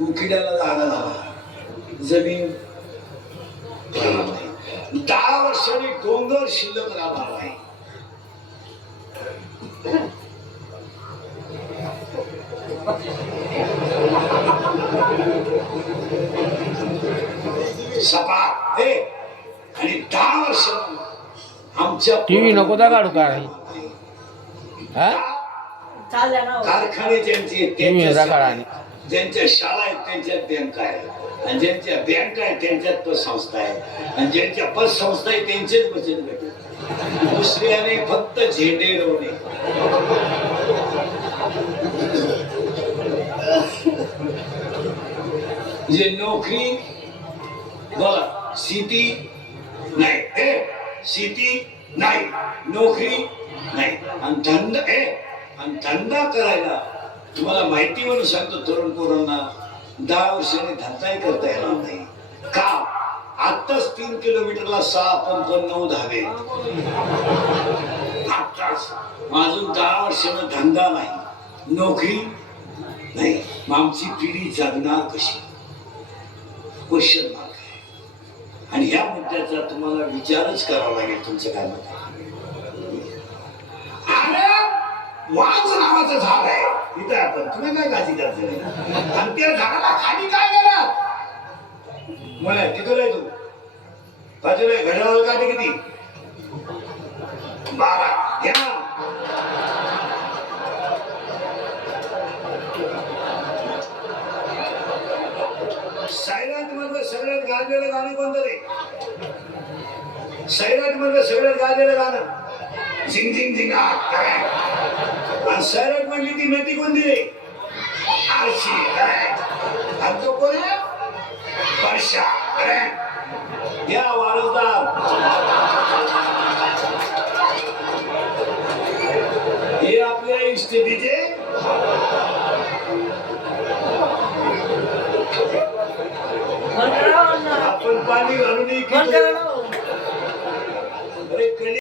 उकिड्याला जागा लावा, जमीन 10 वर्षांनी डोंगर शिल्लक राहणार आहे. सपा हे आणि 10 वर्ष आमच्या टीव्ही नको दा काढू काय हा कारखाने ज्यांचे टीव्ही दा काढा ज्यांच्या शाळा आहेत त्यांच्यात बँक आहे, आणि ज्यांच्या बँक आहे त्यांच्यात पतसंस्था आहे, आणि ज्यांच्या पतसंस्था आहे त्यांचेच बचत गट. दुसऱ्याने फक्त झेंडे रोवणे. जे नोकरी बोला, शेती नाही, शेती नाही, नोकरी नाही, आणि धंदा आणि धंदा करायला तुम्हाला माहिती म्हणून सांगतो तरुण पोरांना, 10 वर्षांनी धंदाही करता येणार नाही. का? आत्ताच 3 किलोमीटरला 6 पंप 9 धाबे आत्ताच. अजून 10 वर्षांना धंदा नाही, नोकरी नाही. मग आमची पिढी जगणार कशी? क्वेश्चन मार्क आहे. आणि ह्या मुद्द्याचा तुम्हाला विचारच करावा लागेल. तुमचं काय मत आहे? वाच नावाचं झाड आहे इथं, आपण तुम्ही काय काळजी करता? आणि त्या झाडाला खाली काय केलं? मला तिथं नाही, तू बाजूला घड्याळ काढते किती? 12. घ्या. सैराट मधलं सगळ्यात गाजलेलं गाणं कोणतं रे? सैराट मधलं सगळ्यात गाजलेलं गाणं झिंग झिंग झिंगा. आणि सैराट मधली ती नदी कोणती रे? आरशी. आणि तो कोण आहे? वर्षा. या वारसदार, हे आपल्या इष्टदेचे आपण पाणी घालून